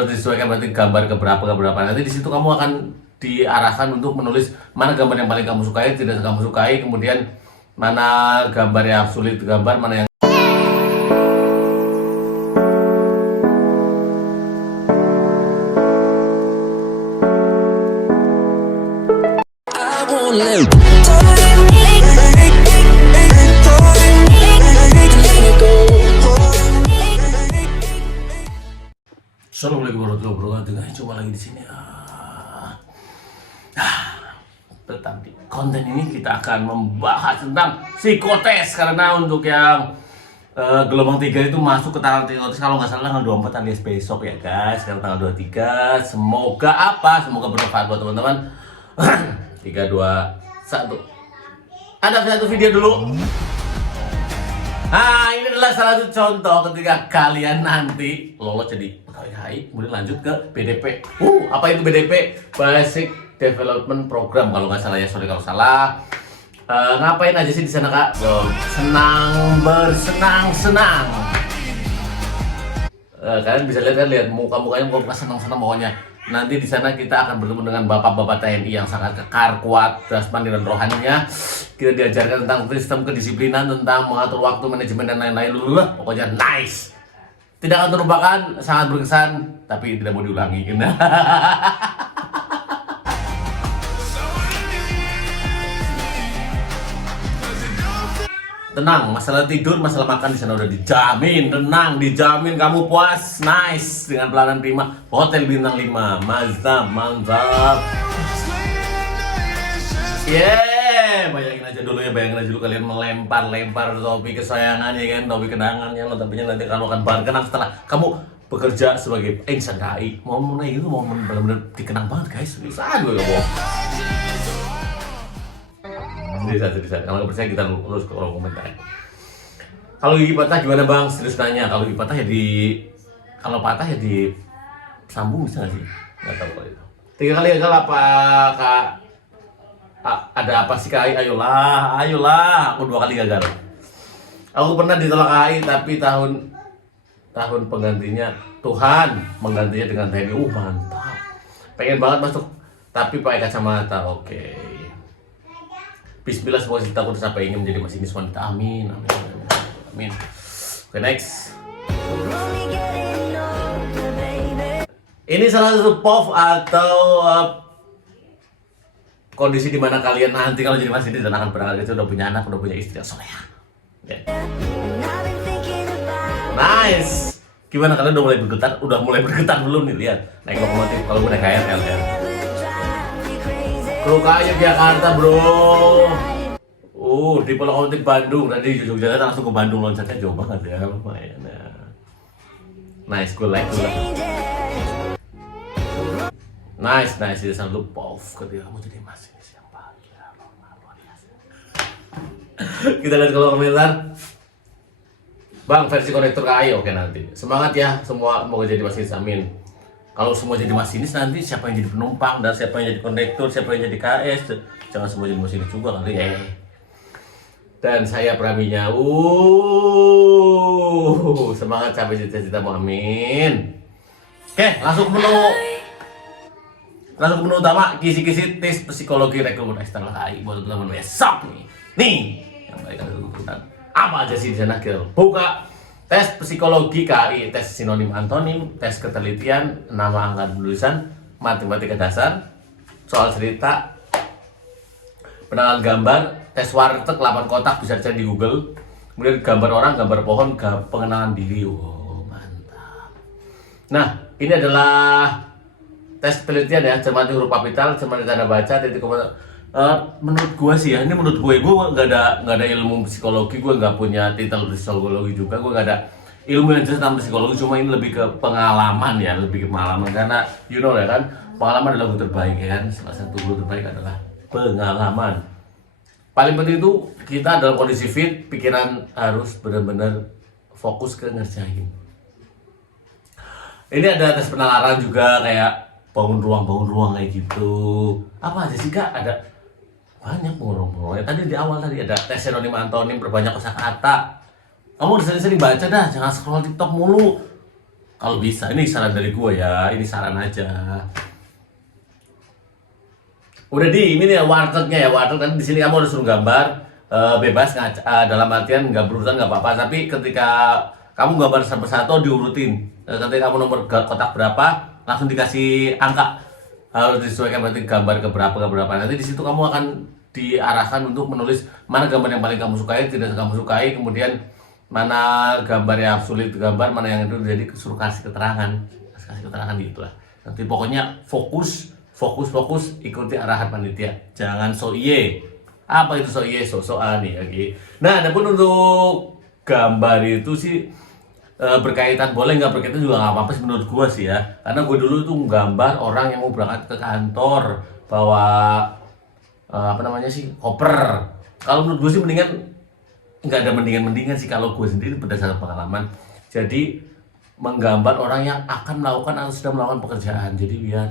harus disesuaikan berarti gambar ke berapa. Nanti di situ kamu akan diarahkan untuk menulis mana gambar yang paling kamu sukai, tidak kamu sukai, kemudian mana gambar yang sulit gambar, mana yang Assalamualaikum warahmatullahi wabarakatuh. Coba lagi di sini. Tetap di konten ini kita akan membahas tentang psikotes, karena untuk yang gelombang 3 itu masuk ke tanggal psikotes kalau nggak salah tanggal 24 alias besok ya guys. Sekarang tanggal 23. Semoga apa? Semoga bermanfaat buat teman-teman. 3, 2, 1. Ada satu video dulu. Nah, ini adalah salah satu contoh ketika kalian nanti lolos jadi pegawai HI, kemudian lanjut ke BDP. Apa itu BDP? Basic Development Program kalau nggak salah ya, sorry kalau salah. Ngapain aja sih di sana kak? Senang bersenang-senang. Kalian bisa lihat kan, lihat muka-mukanya muka senang-senang pokoknya. Nanti di sana kita akan bertemu dengan bapak-bapak TNI yang sangat kekar, kuat, jasmani dan rohaninya. Kita diajarkan tentang sistem kedisiplinan, tentang mengatur waktu, manajemen dan lain-lain. Pokoknya nice. Tidak akan terlupakan, sangat berkesan, tapi tidak mau diulangi. Tenang, masalah tidur, masalah makan di sana udah dijamin, tenang, dijamin kamu puas, nice dengan pelayanan prima, hotel bintang 5, mantap. Bayangin aja dulu kalian melempar topi kesayangan ya kan, topi kenangannya lo, tapi nanti kamu akan bahan kenang setelah kamu bekerja sebagai insan HI. Momen itu momen benar-benar dikenang banget guys, bisa gue ngomong. Bisa. Kalau nggak percaya kita terus ke kolom komentar. Kalau gigi patah gimana bang? Serius nanya. Kalau gigi patah ya kalau patah ya sambung bisa nggak sih? Nggak tahu kalau itu. 3 kali gagal apa kak? Ada apa sih kak? Ayolah. Aku 2 kali gagal. Aku pernah ditolak HI tapi tahun penggantinya Tuhan menggantinya dengan TNI. Mantap. Pengen banget masuk tapi pakai kacamata. Oke. Bismillah, semoga kita tercapai ingin menjadi masinis wanita. Amin. Oke, next. Ini salah satu POV atau kondisi di mana kalian nanti kalau jadi masinis dan akan berangkat itu udah punya anak, udah punya istri yang soleha. Nice. Gimana kalian udah mulai bergetar? Udah mulai bergetar belum nih? Lihat naik lokomotif. Kalau gue naik KRL. Kru kayu Jakarta bro. Di lokomotif Bandung, tadi Yogyakarta langsung ke Bandung, loncatnya jauh banget ya, lumayan ya. Nice, gue like. Nice, itu selalu POV ketika kamu jadi masinis yang bahagia, luar biasa. Kita lihat kalau komentar. Bang, versi konektor KAI oke nanti. Semangat ya semua, mau jadi masinis, amin. Kalau semua jadi masinis nanti siapa yang jadi penumpang dan siapa yang jadi kondektur, siapa yang jadi KS, jangan semua jadi masinis juga kali ya. Dan saya Praminya, semangat capai cita-citamu, amin. Oke, langsung ke menu utama, kisi-kisi tes psikologi rekrutmen eksternal HI buat teman-teman besok nih yang baik ada tuntutan apa aja sih di sana. Kita buka tes psikologi KI, tes sinonim antonim, tes ketelitian, nama angka tulisan, matematika dasar, soal cerita, penanganan gambar, tes warteg 8 kotak bisa dicari di Google, kemudian gambar orang, gambar pohon, pengenalan diri. Mantap. Nah, ini adalah tes penelitian ya, cermati huruf kapital, cermati tanda baca, titik koma. Menurut gue sih ya, ini menurut gue nggak ada ilmu psikologi, gue nggak punya titel psikologi juga, gue nggak ada ilmu yang jelas tentang psikologi, cuma ini lebih ke pengalaman ya, karena you know ya kan, pengalaman adalah guru terbaik ya kan, salah satu guru terbaik adalah pengalaman. Paling penting itu kita dalam kondisi fit, pikiran harus benar-benar fokus ke ngerjain. Ini ada tes penalaran juga, kayak bangun ruang kayak gitu. Apa aja sih kak? Ada banyak pengulang-pengulang. Tadi di awal tadi ada tes sinonim antonim, perbanyak kosakata. Kamu sering-sering baca dah, jangan scroll TikTok mulu. Kalau bisa, ini saran dari gue ya, ini saran aja. Udah ini nih wartegnya ya, warteg nanti di sini kamu harus suruh gambar bebas dalam artian nggak berurutan nggak apa-apa, tapi ketika kamu gambar satu-satu diurutin. Ketika kamu nomor kotak berapa, langsung dikasih angka, harus disesuaikan berarti gambar ke berapa. Nanti di situ kamu akan diarahkan untuk menulis mana gambar yang paling kamu sukai, tidak kamu sukai, kemudian mana gambar yang sulit digambar, mana yang itu jadi suruh kasih keterangan gitu lah. Nanti pokoknya fokus ikuti arahan panitia, jangan so iye. Apa itu so iye, so-soan nih oke. Nah, adapun untuk gambar itu sih berkaitan boleh nggak berkaitan juga nggak apa-apa sih menurut gua sih ya, karena gue dulu tuh gambar orang yang mau berangkat ke kantor bawa apa namanya sih, koper. Kalau menurut gue sih mendingan nggak ada mendingan sih kalau gue sendiri berdasarkan pengalaman. Jadi menggambar orang yang akan melakukan atau sudah melakukan pekerjaan. Jadi biar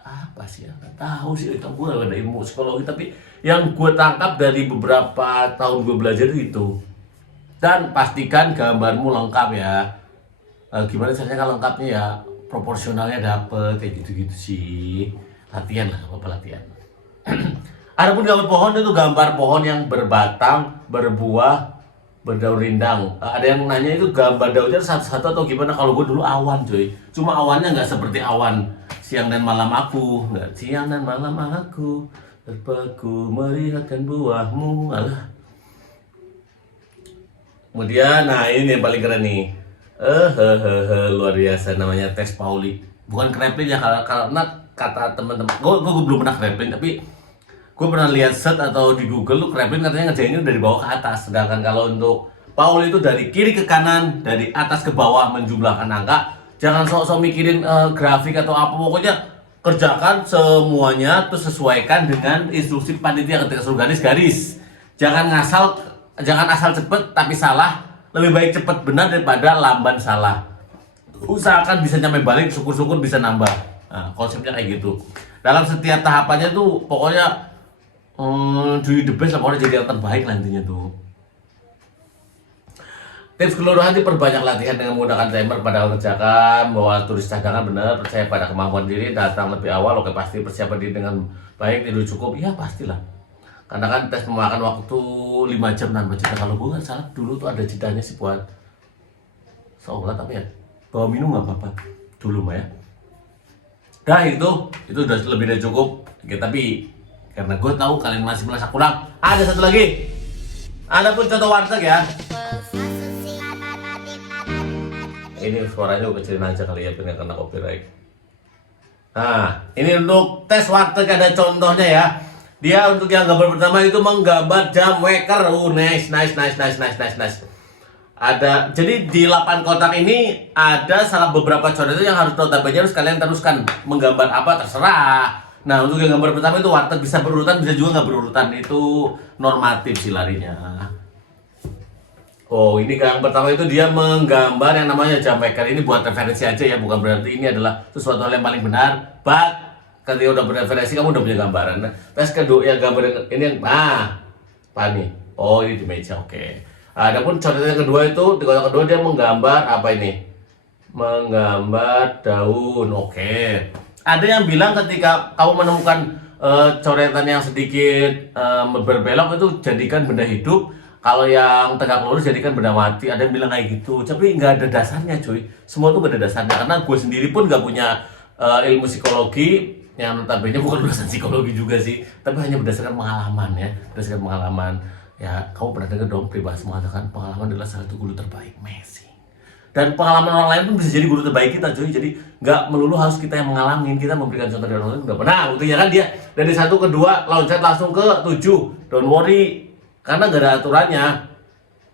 apa sih ya, nggak tahu sih, itu gue gak ada ilmu psikologi, tapi yang gue tangkap dari beberapa tahun gue belajar itu. Dan pastikan gambarmu lengkap ya. Gimana caranya kalau lengkapnya ya, proporsionalnya dapet kayak gitu-gitu sih. Latihan lah, apa latihan. Adapun gambar pohon itu gambar pohon yang berbatang, berbuah, berdaun rindang. Ada yang nanya itu gambar daunnya satu-satu atau gimana? Kalau gue dulu awan cuy, cuma awannya nggak seperti awan siang dan malam aku, nggak siang dan malam aku terpaku melihatkan buahmu. Alah. Kemudian, nah ini yang paling keren nih. Luar biasa, namanya tes Pauli. Bukan krepling ya, karena kata teman-teman, gue belum pernah krepling, tapi gue pernah lihat set atau di Google tuh krepling katanya ngerjainnya dari bawah ke atas. Sedangkan kalau untuk Pauli itu dari kiri ke kanan, dari atas ke bawah menjumlahkan angka. Jangan sok-sok mikirin grafik atau apa, pokoknya kerjakan semuanya terus sesuaikan dengan instruksi panitia ketika suruh garis. Jangan asal cepet tapi salah. Lebih baik cepet benar daripada lamban salah. Usahakan bisa nyampe balik, syukur-syukur bisa nambah. Nah, konsepnya kayak gitu. Dalam setiap tahapannya tuh pokoknya do the best lah, pokoknya jadi yang terbaik lah intinya tuh. Tips kelurahan diperbanyak latihan dengan menggunakan timer pada kerjakan, bawa tulis cadangan, bener, percaya pada kemampuan diri, datang lebih awal, oke pasti persiapan diri dengan baik, tidur cukup, ya pastilah. Karena kan tes memakan waktu 5 jam tanpa jeda. Kalau gue nggak salah dulu tuh ada jedanya sih buat sholat, tapi ya bawa minum nggak apa-apa dulu mah ya. Nah itu udah lebih dari cukup. Oke, tapi karena gue tahu kalian masih merasa kurang, ada satu lagi. Ada pun contoh warteg ya. Ini suaranya gue kecilin aja kali ya, biar kena copyright. Nah, ini untuk tes warteg ada contohnya ya. Dia untuk yang gambar pertama itu menggambar jam waker. Nice. Ada, jadi di 8 kotak ini ada salah beberapa coretan yang harus notabene harus kalian teruskan. Menggambar apa terserah. Nah, untuk yang gambar pertama itu warteg bisa berurutan, bisa juga nggak berurutan. Itu normatif sih larinya. Oh, ini yang pertama itu dia menggambar yang namanya jam waker. Ini buat referensi aja ya, bukan berarti ini adalah sesuatu hal yang paling benar. But ketika udah bereferensi, kamu udah punya gambaran. Nah, tes kedua yang gambar ini yang apa nih? Oh, ini di meja, oke. Adapun contohnya kedua itu di kotak kedua dia menggambar apa ini? Menggambar daun, oke. Ada yang bilang ketika kamu menemukan coretan yang sedikit berbelok itu jadikan benda hidup. Kalau yang tegak lurus jadikan benda mati. Ada yang bilang kayak gitu, tapi nggak ada dasarnya cuy. Semua tuh nggak ada dasarnya, karena gue sendiri pun nggak punya ilmu psikologi. Yang notabene bukan urusan psikologi juga sih, tapi hanya berdasarkan pengalaman ya. Berdasarkan pengalaman. Ya, kamu pernah dengar dong peribahasa mengatakan pengalaman adalah salah satu guru terbaik. Messi. Dan pengalaman orang lain pun bisa jadi guru terbaik kita cuy. Jadi nggak melulu harus kita yang mengalami, kita memberikan contoh dari orang lain. Nggak pernah, buktinya kan dia dari 1 ke 2 loncat langsung ke 7. Don't worry, karena gak ada aturannya.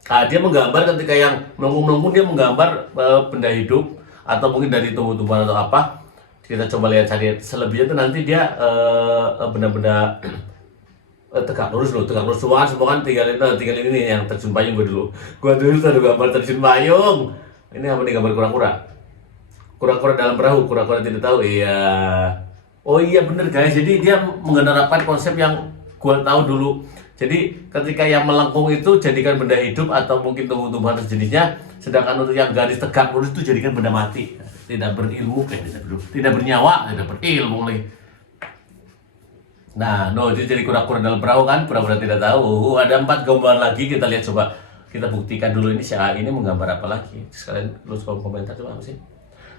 Nah, dia menggambar ketika yang melengkung-melengkung, dia menggambar benda hidup atau mungkin dari tumbuh-tumbuhan atau apa. Kita coba lihat cari selebihnya itu nanti dia benda-benda tegak lurus loh, tegak lurus semua kan tinggal ini yang terjun payung. Gue dulu tuh ada gambar terjun payung. Ini apa nih, gambar kura-kura dalam perahu, kura-kura tidak tahu. Iya, oh iya bener guys, jadi dia menerapkan konsep yang gue tahu dulu. Jadi ketika yang melengkung itu jadikan benda hidup atau mungkin tumbuh-tumbuhan sejenisnya, sedangkan untuk yang garis tegak lurus itu jadikan benda mati. tidak berilmu, tidak bernyawa, tidak berilmu lagi. Nah, no, itu jadi kura-kura dalam perahu kan, pura-pura tidak tahu. Ada 4 gambar lagi, kita lihat coba. Kita buktikan dulu ini si A ini menggambar apa lagi. Sekalian lu coba komentar coba apa sih?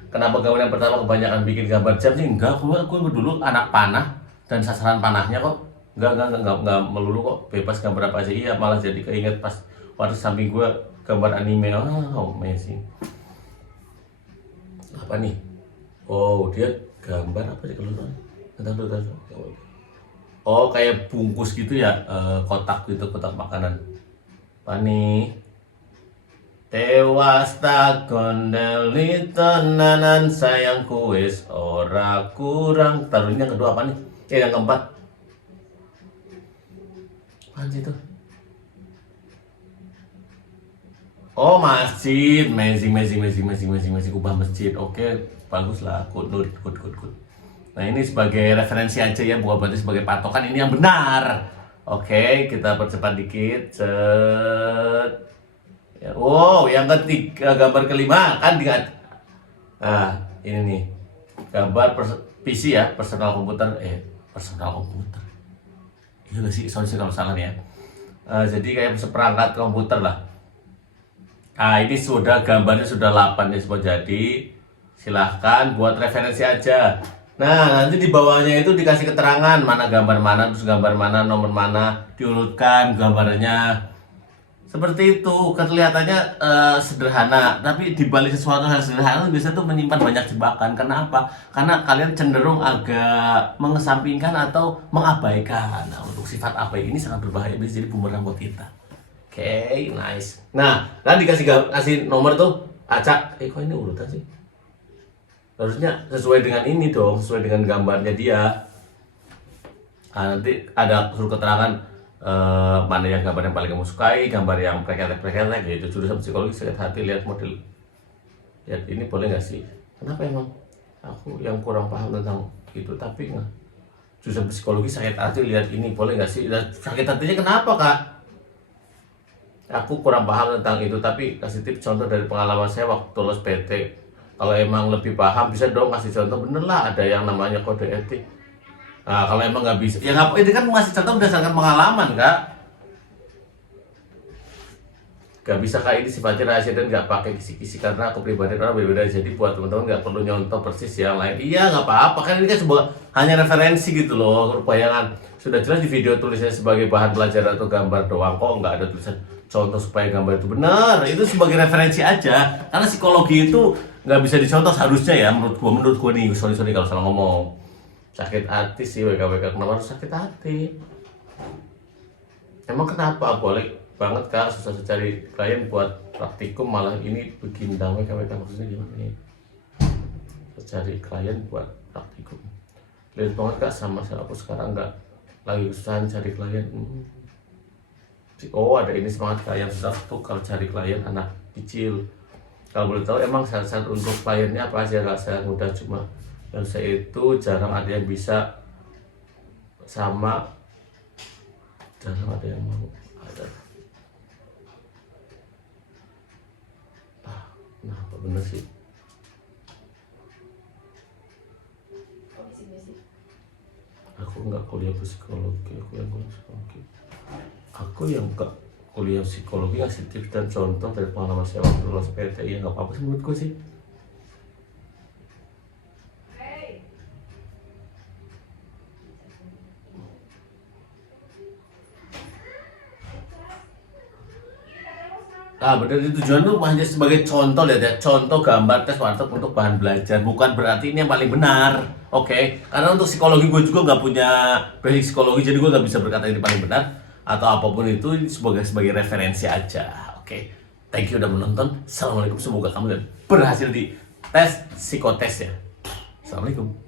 Kenapa gambar yang pertama kebanyakan bikin gambar jam sih? Enggak, aku dulu anak panah dan sasaran panahnya kok. Enggak melulu kok, bebas gambar apa aja. Iya, malah jadi keinget pas waktu samping gua gambar anime. Oh, amazing. Apa nih? Oh, dia gambar apa sih kalau Bentar. Oh, kayak bungkus gitu ya, kotak gitu, kotak makanan. Apa nih? Tewas tak kondeli tenanan sayangku wis ora kurang. Taruhnya yang kedua apa nih? Yang keempat. Apaan sih itu? Oh, masjid. Amazing. Ubah masjid. Oke, bagus lah. Good. Nah, ini sebagai referensi aja ya, bukan berarti sebagai patokan. Ini yang benar. Oke, kita percepat dikit. Set. Ya, wow, yang ketiga, gambar kelima kan nah, ini nih. Gambar PC ya, personal komputer. Personal komputer. Iya gak sih? Sorry kalau salah nih ya. Jadi kayak seperangkat komputer lah. Nah, ini sudah gambarnya sudah 8 ya semua, jadi silahkan buat referensi aja. Nah, nanti di bawahnya itu dikasih keterangan mana gambar mana, terus gambar mana, nomor mana, diurutkan gambarnya. Seperti itu, kelihatannya sederhana, tapi di balik sesuatu yang sederhana biasanya tuh menyimpan banyak jebakan. Karena apa? Karena kalian cenderung agak mengesampingkan atau mengabaikan. Nah, untuk sifat abai ini sangat berbahaya, bisa jadi bumerang buat kita. Oke, nice. Nah, kan kasih nomor tuh, acak. Kok ini urutan sih? Harusnya sesuai dengan ini dong, sesuai dengan gambarnya dia. Nah, nanti ada suruh keterangan mana yang gambar yang paling kamu sukai, gambar yang preketek gitu. Jurusan psikologi sakit hati, lihat model. Lihat ini boleh nggak sih? Kenapa emang? Aku yang kurang paham tentang itu, tapi nggak. Jurusan psikologi sakit hati, lihat ini boleh nggak sih? Dan sakit hatinya kenapa, Kak? Aku kurang paham tentang itu, tapi kasih tips contoh dari pengalaman saya waktu lulus PT. Kalau emang lebih paham bisa dong kasih contoh, bener lah ada yang namanya kode etik. Nah, kalau emang nggak bisa, ya nggak, ini kan ngasih contoh berdasarkan pengalaman, Kak. Gak bisa, Kak, ini sifatnya rahasia dan nggak pakai kisi-kisi karena kepribadian orang berbeda. Jadi buat teman-teman nggak perlu nyontoh persis yang lain. Iya, nggak apa-apa, kan ini kan sebuah hanya referensi gitu loh, bayangan. Sudah jelas di video tulisnya sebagai bahan belajar atau gambar doang, kok nggak ada tulisan contoh supaya gambar itu benar. Itu sebagai referensi aja, karena psikologi itu nggak bisa dicontoh seharusnya ya, menurut gua nih. Sorry kalau salah ngomong. Sakit hati sih, WKWK, kenapa harus sakit hati? Emang kenapa? Boleh banget, Kak, susah cari klien buat praktikum, malah ini bikin damai. WKWK maksudnya gimana nih? Cari klien buat praktikum, lihat banget, Kak, sama aku sekarang nggak lagi kesusahan cari klien. Oh, ada ini semangat Kak yang susah tuh kalau cari klien anak kecil. Kalau boleh tahu emang syarat untuk kliennya apa aja? Kak, saya mudah, cuma yang saya itu jarang ada yang bisa, sama jarang ada yang mau. Nah, apa bener sih? Aku nggak kuliah psikologi, aku yang nggak kuliah psikologi ngasih tips dan contoh dari pengalaman saya waktu lulus PT. Ya nggak apa-apa sih menurutku sih. Nah, benar, itu tujuan tuh hanya sebagai contoh, lihat ya, contoh gambar tes warteg untuk bahan belajar, bukan berarti ini yang paling benar. Oke, karena untuk psikologi gue juga nggak punya basic psikologi, jadi gue nggak bisa berkata ini paling benar atau apapun itu, sebagai referensi aja. Oke, thank you udah menonton. Assalamualaikum, semoga kamu berhasil di tes psikotes ya. Assalamualaikum.